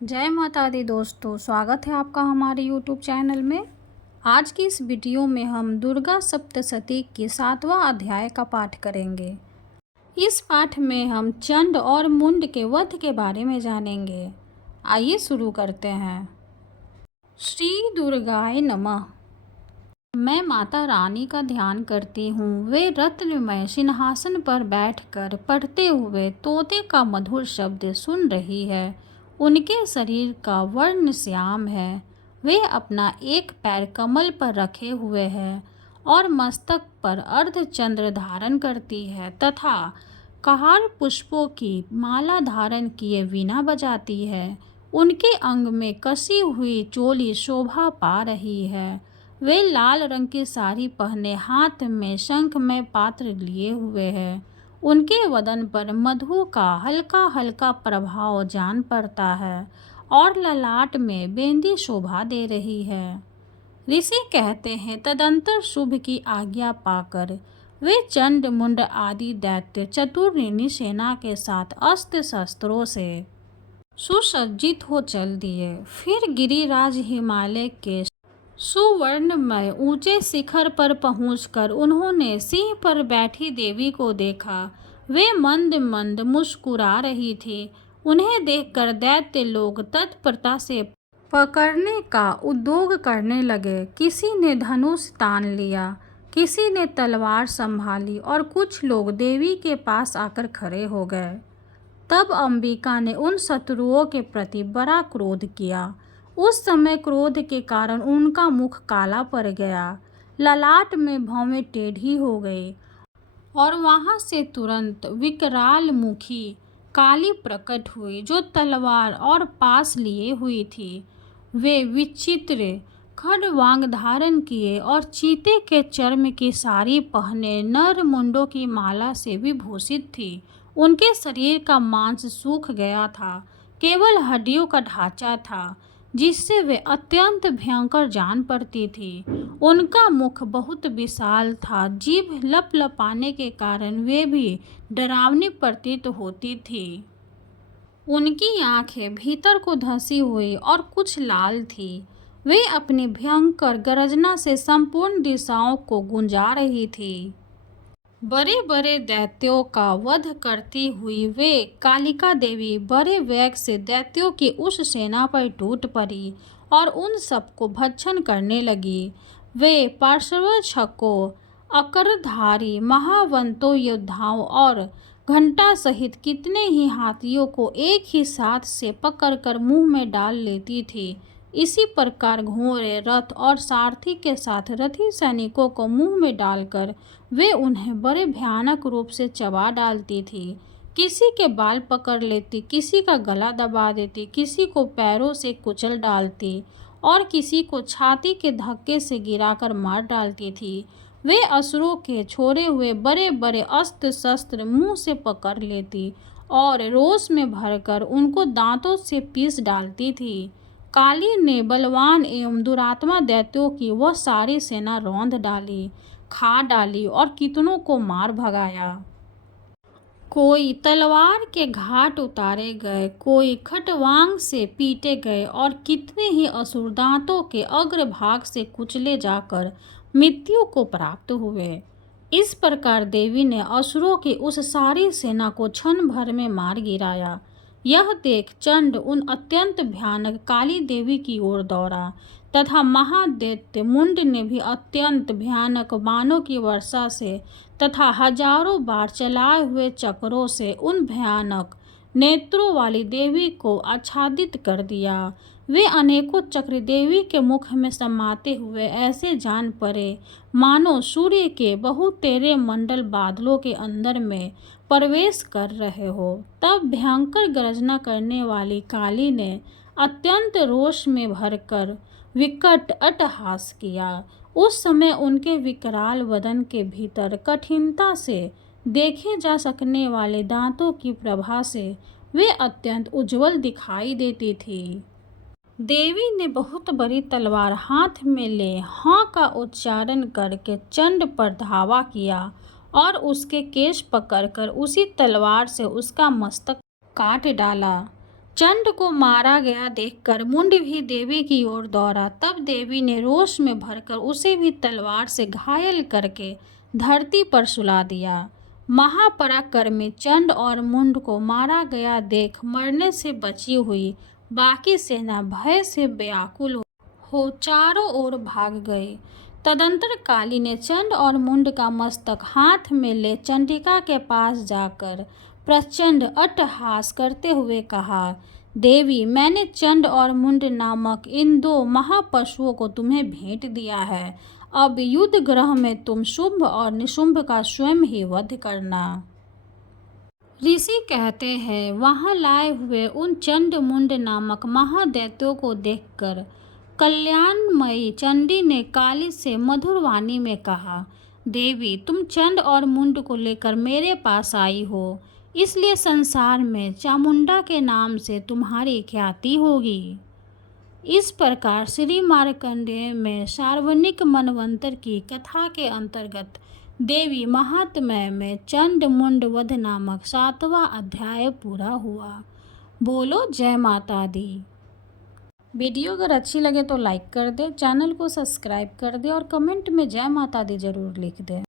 जय माता दी दोस्तों, स्वागत है आपका हमारे YouTube चैनल में। आज की इस वीडियो में हम दुर्गा सप्तशती के 7वां अध्याय का पाठ करेंगे। इस पाठ में हम चंड और मुंड के वध के बारे में जानेंगे। आइए शुरू करते हैं। श्री दुर्गाय नमः। मैं माता रानी का ध्यान करती हूँ। वे रत्नमय सिंहासन पर बैठकर पढ़ते हुए तोते का मधुर शब्द सुन रही है। उनके शरीर का वर्ण श्याम है। वे अपना एक पैर कमल पर रखे हुए हैं और मस्तक पर अर्धचंद्र धारण करती है तथा कहार पुष्पों की माला धारण किए वीणा बजाती है। उनके अंग में कसी हुई चोली शोभा पा रही है। वे लाल रंग की साड़ी पहने हाथ में शंखमय पात्र लिए हुए हैं। उनके वदन पर मधु का हल्का हल्का प्रभाव जान पड़ता है और ललाट में बेंदी शोभा दे रही है। ऋषि कहते हैं, तदंतर शुभ की आज्ञा पाकर वे चंड मुंड आदि दैत्य चतुर्णी सेना के साथ अस्त्र शस्त्रों से सुसज्जित हो चल दिए। फिर गिरिराज हिमालय के सुवर्णमय ऊंचे शिखर पर पहुंचकर उन्होंने सिंह पर बैठी देवी को देखा। वे मंद मंद मुस्कुरा रही थी। उन्हें देखकर दैत्य लोग तत्परता से पकड़ने का उद्योग करने लगे। किसी ने धनुष तान लिया, किसी ने तलवार संभाली और कुछ लोग देवी के पास आकर खड़े हो गए। तब अंबिका ने उन शत्रुओं के प्रति बड़ा क्रोध किया। उस समय क्रोध के कारण उनका मुख काला पड़ गया, ललाट में भौवें टेढ़ी हो गई और वहां से तुरंत विकराल मुखी काली प्रकट हुई जो तलवार और पास लिए हुई थी। वे विचित्र खड्वांग धारण किए और चीते के चर्म की साड़ी पहने नर मुंडों की माला से विभूषित थी। उनके शरीर का मांस सूख गया था, केवल हड्डियों का ढांचा था जिससे वे अत्यंत भयंकर जान पड़ती थी। उनका मुख बहुत विशाल था, जीभ लपलपाने के कारण वे भी डरावनी प्रतीत होती थी। उनकी आंखें भीतर को धंसी हुई और कुछ लाल थी। वे अपनी भयंकर गर्जना से संपूर्ण दिशाओं को गुंजा रही थी। बड़े बड़े दैत्यों का वध करती हुई वे कालिका देवी बड़े वेग से दैत्यों की उस सेना पर टूट पड़ी और उन सबको भक्षण करने लगी। वे पार्श्वछकों, अकरधारी महावंतों योद्धाओं और घंटा सहित कितने ही हाथियों को एक ही साथ से पकड़कर मुंह में डाल लेती थी। इसी प्रकार घोड़े, रथ और सारथी के साथ रथी सैनिकों को मुंह में डालकर वे उन्हें बड़े भयानक रूप से चबा डालती थी। किसी के बाल पकड़ लेती, किसी का गला दबा देती, किसी को पैरों से कुचल डालती और किसी को छाती के धक्के से गिराकर मार डालती थी। वे असुरों के छोड़े हुए बड़े बड़े अस्त्र शस्त्र मुंह से पकड़ लेती और रोष में भरकर उनको दांतों से पीस डालती थी। काली ने बलवान एवं दुरात्मा दैत्यों की वह सारी सेना रौंद डाली, खा डाली और कितनों को मार भगाया। कोई तलवार के घाट उतारे गए, कोई खटवांग से पीटे गए और कितने ही असुर दांतों के अग्रभाग से कुचले जाकर मृत्यु को प्राप्त हुए। इस प्रकार देवी ने असुरों की उस सारी सेना को क्षण भर में मार गिराया। यह देख चंड उन अत्यंत भयानक काली देवी की ओर दौड़ा तथा महादैत्य मुंड ने भी अत्यंत भयानक बाणों की वर्षा से तथा हजारों बार चलाए हुए चक्रों से उन भयानक नेत्रों वाली देवी को आच्छादित कर दिया। वे अनेकों चक्र देवी के मुख में समाते हुए ऐसे जान पड़े मानो सूर्य के बहुतेरे मंडल बादलों के अंदर में प्रवेश कर रहे हो। तब भयंकर गर्जना करने वाली काली ने अत्यंत रोष में भरकर विकट अट्टहास किया। उस समय उनके विकराल वदन के भीतर कठिनता से देखे जा सकने वाले दांतों की प्रभा से वे अत्यंत उज्जवल दिखाई देती थी। देवी ने बहुत बड़ी तलवार हाथ में ले हाँ का उच्चारण करके चंड पर धावा किया और उसके केश पकड़कर उसी तलवार से उसका मस्तक काट डाला। चंड को मारा गया देखकर मुंड भी देवी की ओर दौड़ा। तब देवी ने रोष में भरकर उसे भी तलवार से घायल करके धरती पर सुला दिया। महापराक्रमी चंड और मुंड को मारा गया देख मरने से बची हुई बाकी सेना भय से व्याकुल हो चारों ओर भाग गई। तदंतर काली ने चंड और मुंड का मस्तक हाथ में ले चंडिका के पास जाकर प्रचंड अट्टहास करते हुए कहा, देवी, मैंने चंड और मुंड नामक इन दो महापशुओं को तुम्हें भेंट दिया है। अब युद्ध ग्रह में तुम शुंभ और निशुंभ का स्वयं ही वध करना। ऋषि कहते हैं, वहां लाए हुए उन चंड मुंड नामक महादैत्यों को देखकर कल्याणमयी चंडी ने काली से मधुर वाणी में कहा, देवी, तुम चंड और मुंड को लेकर मेरे पास आई हो, इसलिए संसार में चामुंडा के नाम से तुम्हारी ख्याति होगी। इस प्रकार श्री मार्कंडेय में सार्वनिक मनवंतर की कथा के अंतर्गत देवी महात्म्य में चंड मुंड वध नामक 7वां अध्याय पूरा हुआ। बोलो जय माता दी। वीडियो अगर अच्छी लगे तो लाइक कर दे, चैनल को सब्सक्राइब कर दे और कमेंट में जय माता दी जरूर लिख दे।